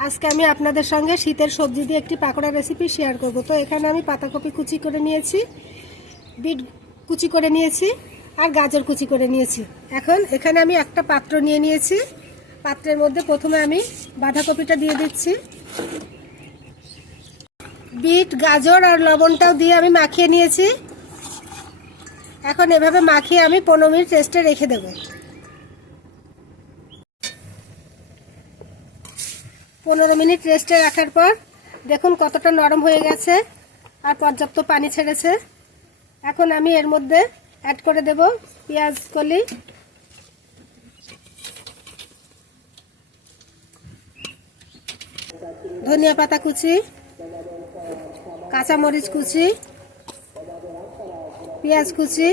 আজকে আমি আপনাদের সঙ্গে শীতের সবজি দিয়ে একটি পাকোড়া রেসিপি শেয়ার করব। তো এখানে আমি পাতাকপি কুচি করে নিয়েছি, বিট কুচি করে নিয়েছি আর গাজর কুচি করে নিয়েছি। এখন এখানে আমি একটা পাত্র নিয়ে নিয়েছি। পাত্রের মধ্যে প্রথমে আমি বাঁধাকপিটা দিয়ে দিচ্ছি। বিট, গাজর আর লবণটাও দিয়ে আমি মাখিয়ে নিয়েছি। এখন এভাবে মাখিয়ে আমি 15 মিনিট রেস্টে রেখে দেব। 15 মিনিট রেস্টে রাখার পর দেখুন কতটা নরম হয়ে গেছে আর পর্যাপ্ত পানি ছেড়েছে। এখন আমি এর মধ্যে অ্যাড করে দেব পেঁয়াজ কলি, ধনিয়া পাতা কুচি, কাঁচামরিচ কুচি, পেঁয়াজ কুচি,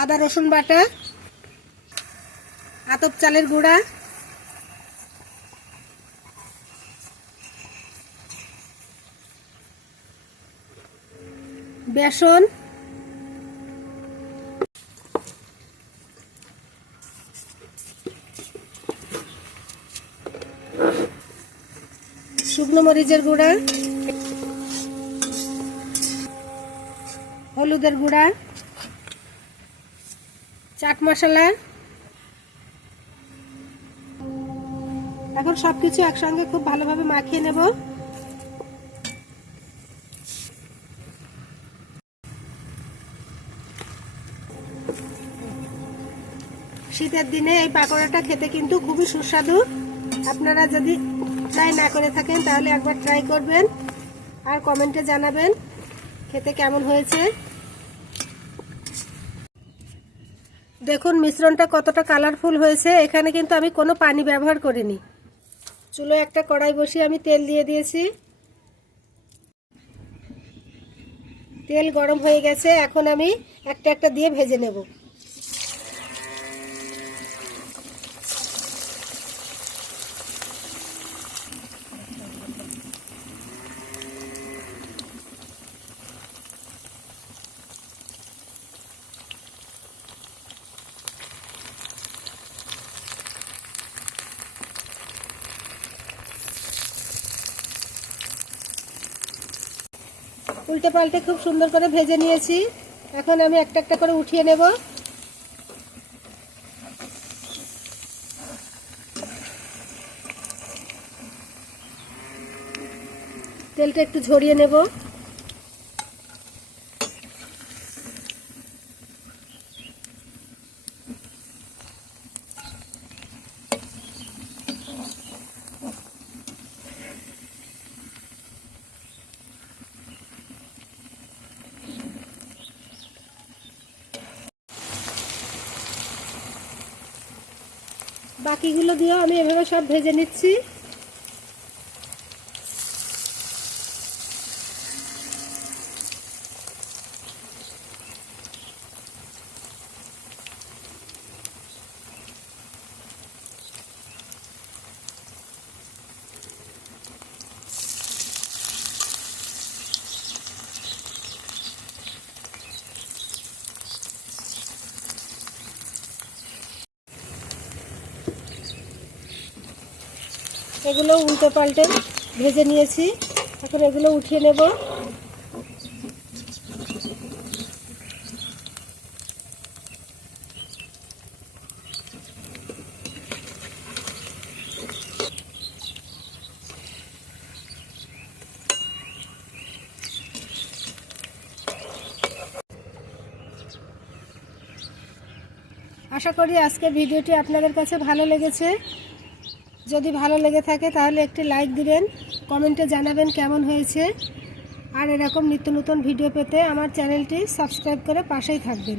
আদা রসুন বাটা, আতপ চালের গুঁড়া, বেসন, শুকনো মরিচের গুঁড়া, হলুদের গুঁড়া, চাট মশলা। এখন সবকিছু একসঙ্গে খুব ভালোভাবে মাখিয়ে নেব। শীতের দিনে এই পাকোড়াটা খেতে কিন্তু খুবই সুস্বাদু। আপনারা যদি ট্রাই না করে থাকেন তাহলে একবার ট্রাই করবেন আর কমেন্টে জানাবেন খেতে কেমন হয়েছে। দেখুন মিশ্রণটা কতটা কালারফুল হয়েছে। এখানে কিন্তু আমি কোনো পানি ব্যবহার করিনি। চুলোয় একটা কড়াই বসিয়ে আমি তেল দিয়ে দিয়েছি। তেল গরম হয়ে গেছে। এখন আমি একটা একটা দিয়ে ভেজে নেব। উল্টে পাল্টে খুব সুন্দর করে ভেজে নিয়েছি। এখন আমি একটা একটা করে উঠিয়ে নেব। তেলটা একটু ঝরিয়ে নেব। বাকিগুলো দিয়েও আমি এভাবে সব ভেজে নিচ্ছি। এগুলো উল্টে পাল্টে ভেজে নিয়েছি। এখন এগুলো উঠিয়ে নেব। আশা করি আজকের ভিডিওটি আপনাদের কাছে ভালো লেগেছে। যদি ভালো লেগে থাকে তাহলে একটি লাইক দিবেন, কমেন্টে জানাবেন কেমন হয়েছে। আর এরকম নিত্য নতুন ভিডিও পেতে আমার চ্যানেলটি সাবস্ক্রাইব করে পাশেই থাকবেন।